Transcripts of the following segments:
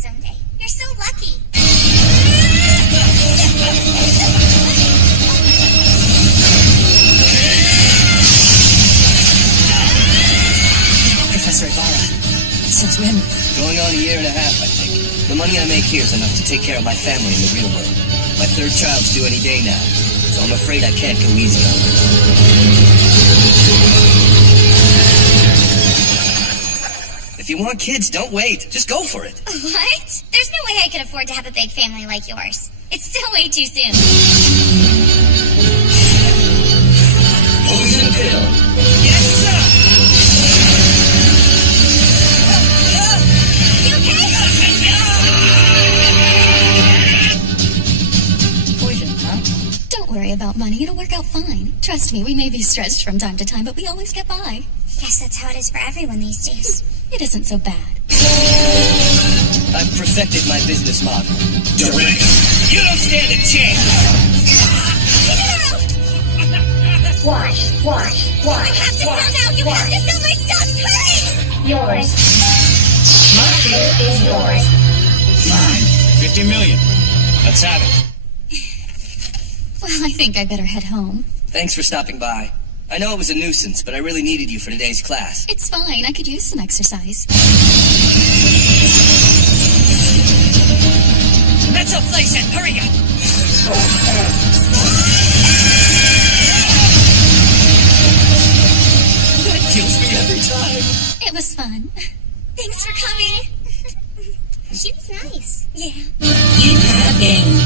someday. You're so lucky. Professor Ibarra, since when? Going on a year and a half, I think. The money I make here is enough to take care of my family in the real world. My third child's due any day now, so I'm afraid I can't go easy on her. If you want kids, don't wait. Just go for it. What? There's no way I could afford to have a big family like yours. It's still way too soon. Poison pill. Yes, sir! You okay? Poison, huh? Don't worry about money. It'll work out fine. Trust me, we may be stretched from time to time, but we always get by. Guess that's how it is for everyone these days. It isn't so bad. I've perfected my business model. Direct. You don't stand a chance. Watch. You have to sell now. You have to sell my stocks. Hurry! Yours. Marshall is yours. Fine. 50 million. Let's have it. Well, I think I better head home. Thanks for stopping by. I know it was a nuisance, but I really needed you for today's class. It's fine. I could use some exercise. Metroflation, hurry up! That kills me every time. It was fun. Thanks for coming. She was nice. Yeah. You have been.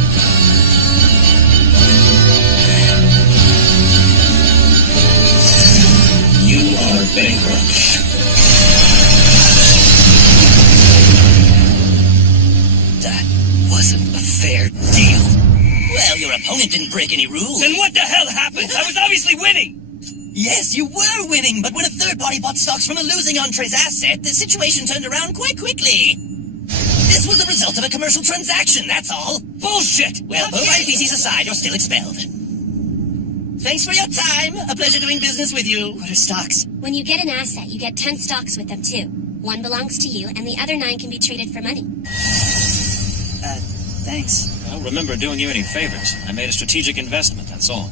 You are bankrupt. That wasn't a fair deal. Well, your opponent didn't break any rules. Then what the hell happened? I was obviously winning. Yes, you were winning, but when a third party bought stocks from a losing entree's asset, the situation turned around quite quickly. This was the result of a commercial transaction, that's all. Bullshit. Well, put my feces aside, you're still expelled. Thanks for your time. A pleasure doing business with you. What are stocks? When you get an asset, you get 10 stocks with them, too. One belongs to you, and the other 9 can be traded for money. Thanks. I don't remember doing you any favors. I made a strategic investment, that's all.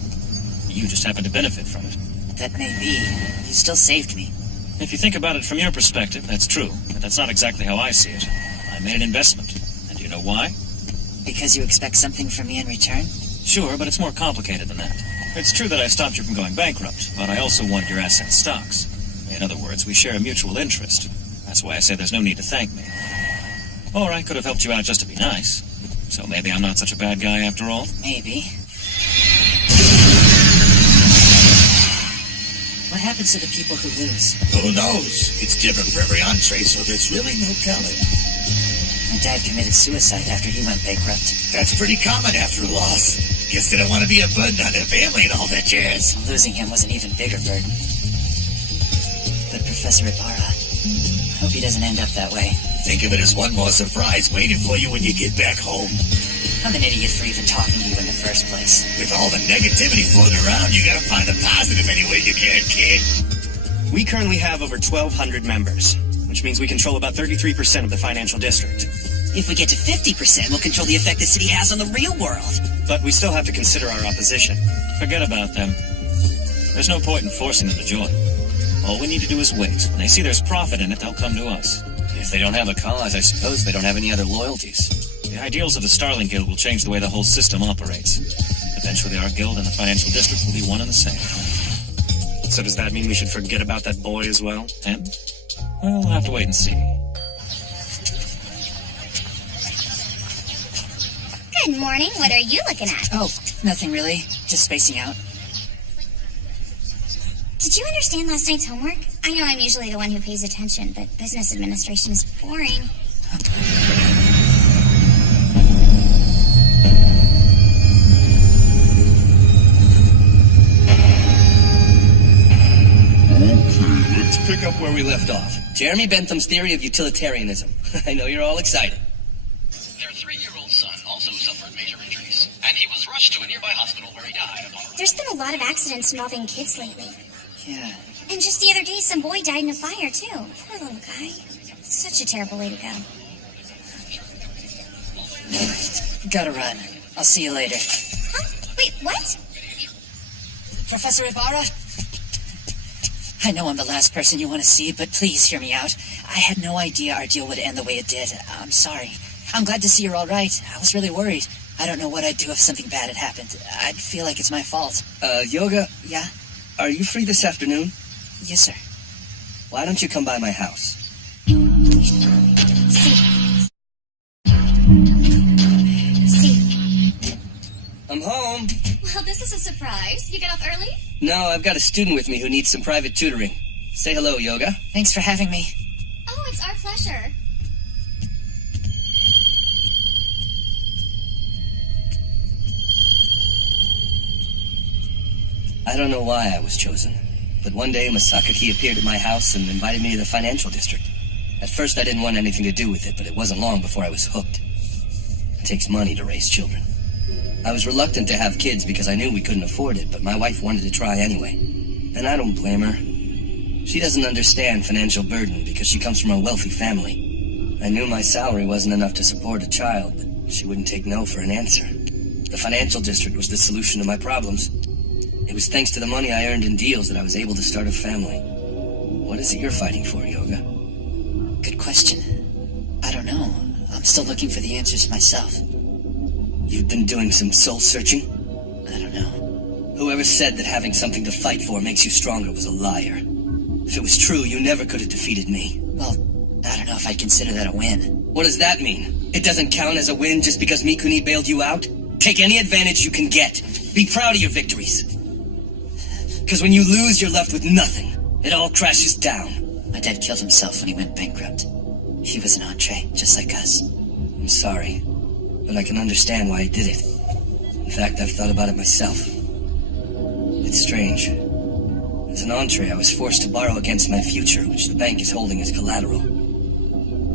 You just happened to benefit from it. That may be. You still saved me. If you think about it from your perspective, that's true. But that's not exactly how I see it. I made an investment. And do you know why? Because you expect something from me in return? Sure, but it's more complicated than that. It's true that I stopped you from going bankrupt, but I also wanted your asset stocks. In other words, we share a mutual interest. That's why I say there's no need to thank me. Or I could have helped you out just to be nice. So maybe I'm not such a bad guy after all? Maybe. What happens to the people who lose? Who knows? It's different for every entree, so there's really no telling. My dad committed suicide after he went bankrupt. That's pretty common after a loss. Guess they don't want to be a burden on their family and all that jazz. Losing him was an even bigger burden. But Professor Ibarra, I hope he doesn't end up that way. Think of it as one more surprise waiting for you when you get back home. I'm an idiot for even talking to you in the first place. With all the negativity floating around, you gotta find the positive any way you can, kid. We currently have over 1,200 members, which means we control about 33% of the financial district. If we get to 50%, we'll control the effect the city has on the real world. But we still have to consider our opposition. Forget about them. There's no point in forcing them to join. All we need to do is wait. When they see there's profit in it, they'll come to us. If they don't have a cause, I suppose they don't have any other loyalties. The ideals of the Starling Guild will change the way the whole system operates. Eventually, our guild and the financial district will be one and the same. So does that mean we should forget about that boy as well? And? Well, we'll have to wait and see. Good morning. What are you looking at? Oh, nothing really. Just spacing out. Did you understand last night's homework? I know I'm usually the one who pays attention, but business administration is boring. Let's pick up where we left off. Jeremy Bentham's theory of utilitarianism. I know you're all excited. Their 3-year-old son also suffered major injuries, and he was rushed to a nearby hospital where he died upon arrival. There's been a lot of accidents involving kids lately. Yeah. And just the other day, some boy died in a fire, too. Poor little guy. Such a terrible way to go. Gotta run. I'll see you later. Huh? Wait, what? Professor Ibarra? I know I'm the last person you want to see, but please hear me out. I had no idea our deal would end the way it did. I'm sorry. I'm glad to see you're all right. I was really worried. I don't know what I'd do if something bad had happened. I'd feel like it's my fault. Yoga? Yeah? Are you free this afternoon? Yes, sir. Why don't you come by my house? See. I'm home. Well, this is a surprise. You get off early? No, I've got a student with me who needs some private tutoring. Say hello, Yoga. Thanks for having me. Oh, it's our pleasure. I don't know why I was chosen, but one day Masakaki appeared at my house and invited me to the financial district. At first I didn't want anything to do with it, but it wasn't long before I was hooked. It takes money to raise children. I was reluctant to have kids because I knew we couldn't afford it, but my wife wanted to try anyway. And I don't blame her. She doesn't understand financial burden because she comes from a wealthy family. I knew my salary wasn't enough to support a child, but she wouldn't take no for an answer. The financial district was the solution to my problems. It was thanks to the money I earned in deals that I was able to start a family. What is it you're fighting for, Yoga? Good question. I don't know. I'm still looking for the answers myself. You've been doing some soul searching? I don't know. Whoever said that having something to fight for makes you stronger was a liar. If it was true, you never could have defeated me. Well, I don't know if I'd consider that a win. What does that mean? It doesn't count as a win just because Mikuni bailed you out? Take any advantage you can get. Be proud of your victories. Because when you lose, you're left with nothing. It all crashes down. My dad killed himself when he went bankrupt. He was an entree, just like us. I'm sorry, but I can understand why he did it. In fact, I've thought about it myself. It's strange. As an entree, I was forced to borrow against my future, which the bank is holding as collateral.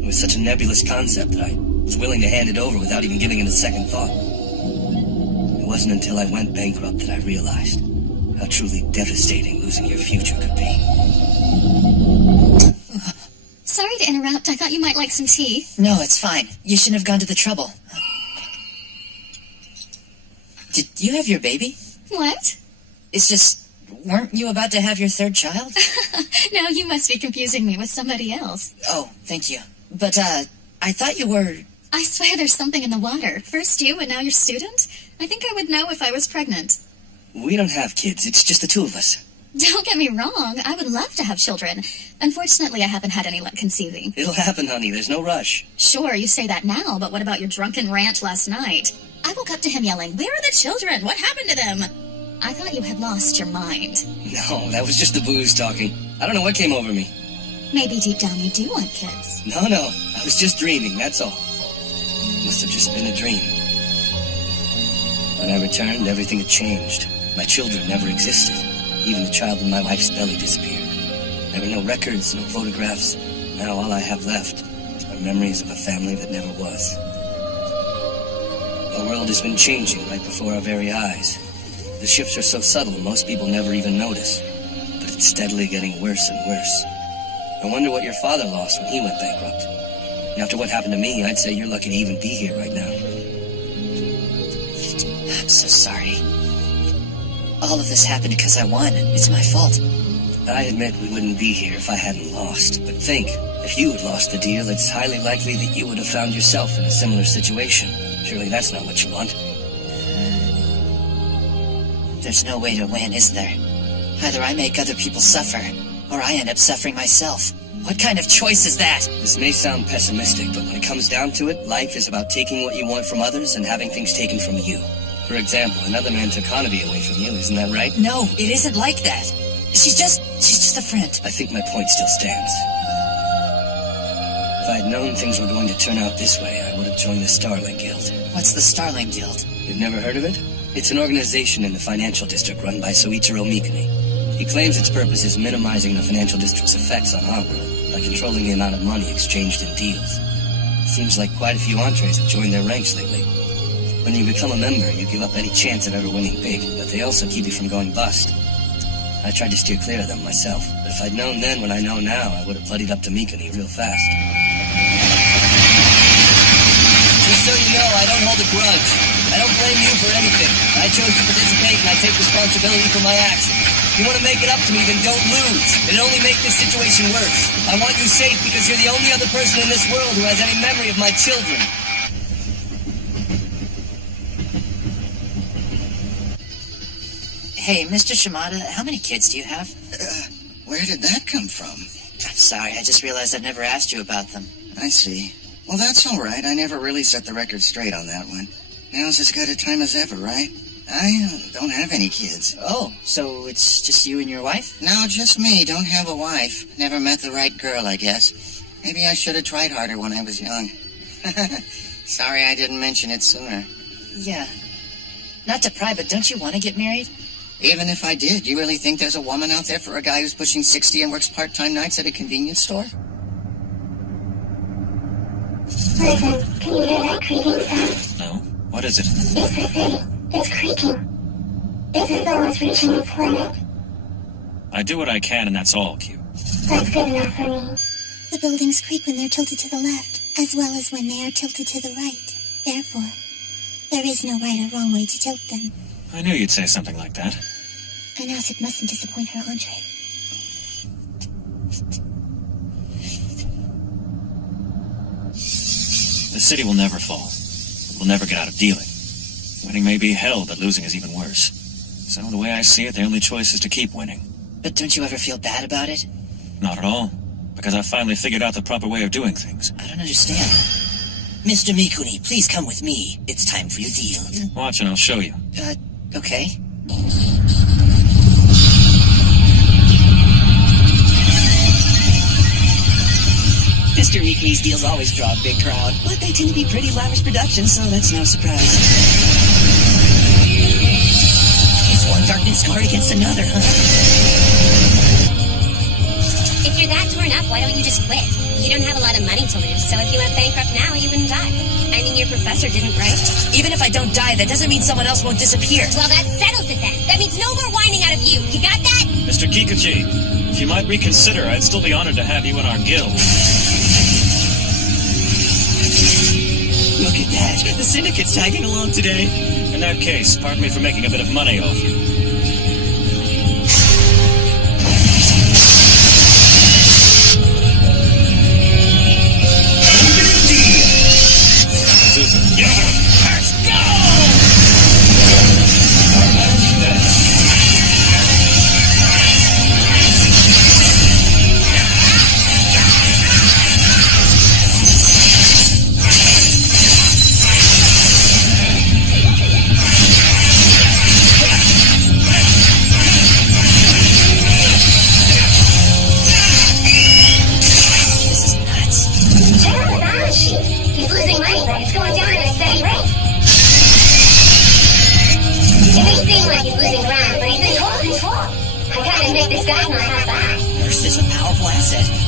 It was such a nebulous concept that I was willing to hand it over without even giving it a second thought. It wasn't until I went bankrupt that I realized how truly devastating losing your future could be. Sorry to interrupt. I thought you might like some tea. No, it's fine. You shouldn't have gone to the trouble. Did you have your baby? What? It's just, weren't you about to have your third child? No, you must be confusing me with somebody else. Oh, thank you. But, I thought you were... I swear there's something in the water. First you, and now your student? I think I would know if I was pregnant. We don't have kids. It's just the two of us. Don't get me wrong. I would love to have children. Unfortunately, I haven't had any luck conceiving. It'll happen, honey. There's no rush. Sure, you say that now, but what about your drunken rant last night? I woke up to him yelling, "Where are the children? What happened to them?" I thought you had lost your mind. No, that was just the booze talking. I don't know what came over me. Maybe deep down you do want kids. No, I was just dreaming, that's all. Must have just been a dream. When I returned, everything had changed. My children never existed. Even the child in my wife's belly disappeared. There were no records, no photographs. Now all I have left are memories of a family that never was. The world has been changing right before our very eyes. The shifts are so subtle, most people never even notice. But it's steadily getting worse and worse. I wonder what your father lost when he went bankrupt. And after what happened to me, I'd say you're lucky to even be here right now. I'm so sorry. All of this happened because I won. It's my fault. I admit we wouldn't be here if I hadn't lost. But think, if you had lost the deal, it's highly likely that you would have found yourself in a similar situation. Surely that's not what you want. There's no way to win, is there? Either I make other people suffer, or I end up suffering myself. What kind of choice is that? This may sound pessimistic, but when it comes down to it, life is about taking what you want from others and having things taken from you. For example, another man took Hanabi away from you, isn't that right? No, it isn't like that. She's just a friend. I think my point still stands. If I had known things were going to turn out this way, I would have joined the Starling Guild. What's the Starling Guild? You've never heard of it? It's an organization in the financial district run by Soichiro Mikuni. He claims its purpose is minimizing the financial district's effects on our world by controlling the amount of money exchanged in deals. Seems like quite a few entrees have joined their ranks lately. When you become a member, you give up any chance of ever winning big, but they also keep you from going bust. I tried to steer clear of them myself, but if I'd known then what I know now, I would have bloodied up to Mikuni real fast. Just so you know, I don't hold a grudge. I don't blame you for anything. I chose to participate and I take responsibility for my actions. If you want to make it up to me, then don't lose. It'll only make this situation worse. I want you safe because you're the only other person in this world who has any memory of my children. Hey, Mr. Shimada, how many kids do you have? Where did that come from? I'm sorry, I just realized I've never asked you about them. I see. Well, that's all right. I never really set the record straight on that one. Now's as good a time as ever, right? I don't have any kids. Oh, so it's just you and your wife? No, just me. Don't have a wife. Never met the right girl, I guess. Maybe I should have tried harder when I was young. Sorry I didn't mention it sooner. Yeah. Not to pry, but don't you want to get married? Even if I did, you really think there's a woman out there for a guy who's pushing 60 and works part-time nights at a convenience store? Listen, can you hear that creaking sound? No? What is it? It's the city. It's creaking. It's as though it's reaching its limit. I do what I can, and that's all, Q. That's good enough for me. The buildings creak when they're tilted to the left, as well as when they are tilted to the right. Therefore, there is no right or wrong way to tilt them. I knew you'd say something like that. An acid mustn't disappoint her entree. The city will never fall. We'll never get out of dealing. Winning may be hell, but losing is even worse. So the way I see it, the only choice is to keep winning. But don't you ever feel bad about it? Not at all. Because I finally figured out the proper way of doing things. I don't understand. Mr. Mikuni, please come with me. It's time for your deal. Watch and I'll show you. Okay. Mr. Mikuni's deals always draw a big crowd, but they tend to be pretty lavish productions, so that's no surprise. It's one darkness card against another, huh? If you're that torn up, why don't you just quit? You don't have a lot of money to lose, so if you went bankrupt now, you wouldn't die. I mean, your professor didn't, right? Even if I don't die, that doesn't mean someone else won't disappear. Well, that settles it then. That means no more whining out of you. You got that? Mr. Kikuchi, if you might reconsider, I'd still be honored to have you in our guild. Look at that. The Syndicate's tagging along today. In that case, pardon me for making a bit of money off you. Let's go!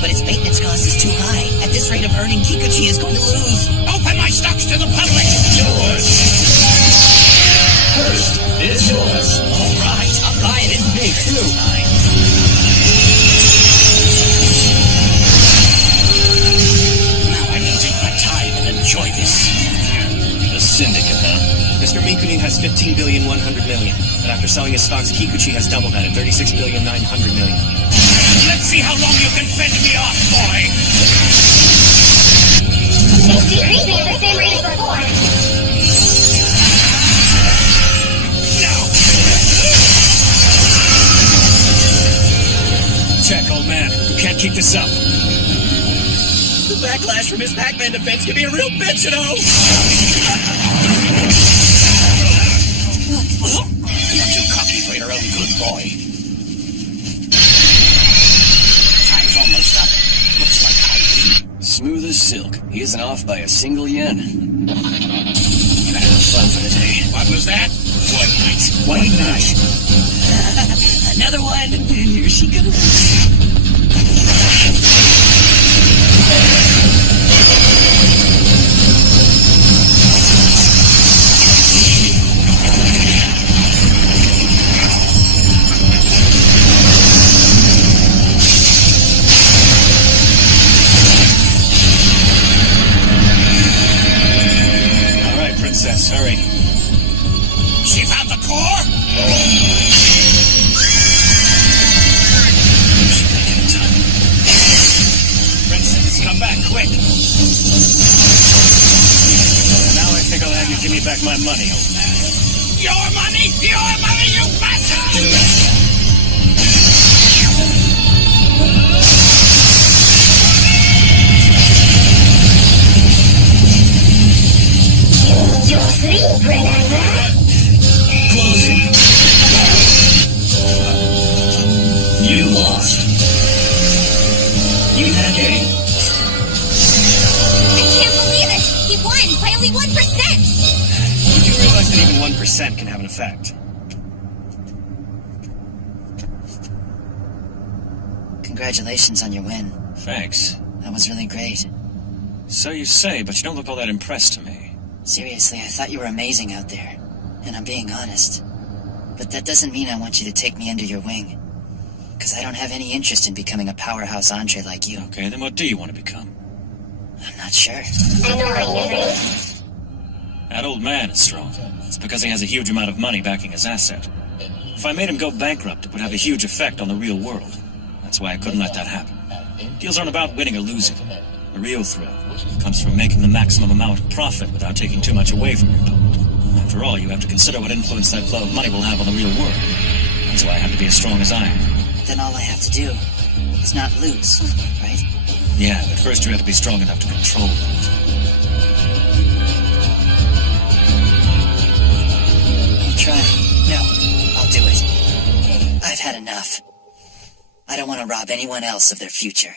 but its maintenance cost is too high. At this rate of earning, Kikuchi is going to lose. Open my stocks to the public! Yours! First, it's yours. All right, I'm buying it big, too. Now I can take my time and enjoy this. The Syndicate, huh? Mr. Mikuni has 15,100,000,000, but after selling his stocks, Kikuchi has doubled that at 36,900,000,000. Let's see how long you can fend me off, boy! It's decreasing at the same rate as before. Now! Check, old man. You can't keep this up. The backlash from his Pac-Man defense can be a real bitch, you know! You're too cocky for your own good, boy. Time's almost up. Looks like I win. Smooth as silk. He isn't off by a single yen. Better have fun for the day. What was that? White Knight. White Knight. Another one, and here she goes. me back my money, old man. Your money, you bastard! Your sleep, remember? Closing. You lost. You had game. I can't believe it! He won by only 1%! You do realize that even 1% can have an effect. Congratulations on your win. Thanks. That was really great. So you say, but you don't look all that impressed to me. Seriously, I thought you were amazing out there. And I'm being honest. But that doesn't mean I want you to take me under your wing. Because I don't have any interest in becoming a powerhouse Andre like you. Okay, then what do you want to become? I'm not sure. Annoying, isn't it? That old man is strong. It's because he has a huge amount of money backing his asset. If I made him go bankrupt, it would have a huge effect on the real world. That's why I couldn't let that happen. Deals aren't about winning or losing. The real thrill comes from making the maximum amount of profit without taking too much away from your opponent. After all, you have to consider what influence that flow of money will have on the real world. That's why I have to be as strong as I am. Then all I have to do is not lose, right? Yeah, but first you have to be strong enough to control that. I'll try. No, I'll do it. I've had enough. I don't want to rob anyone else of their future.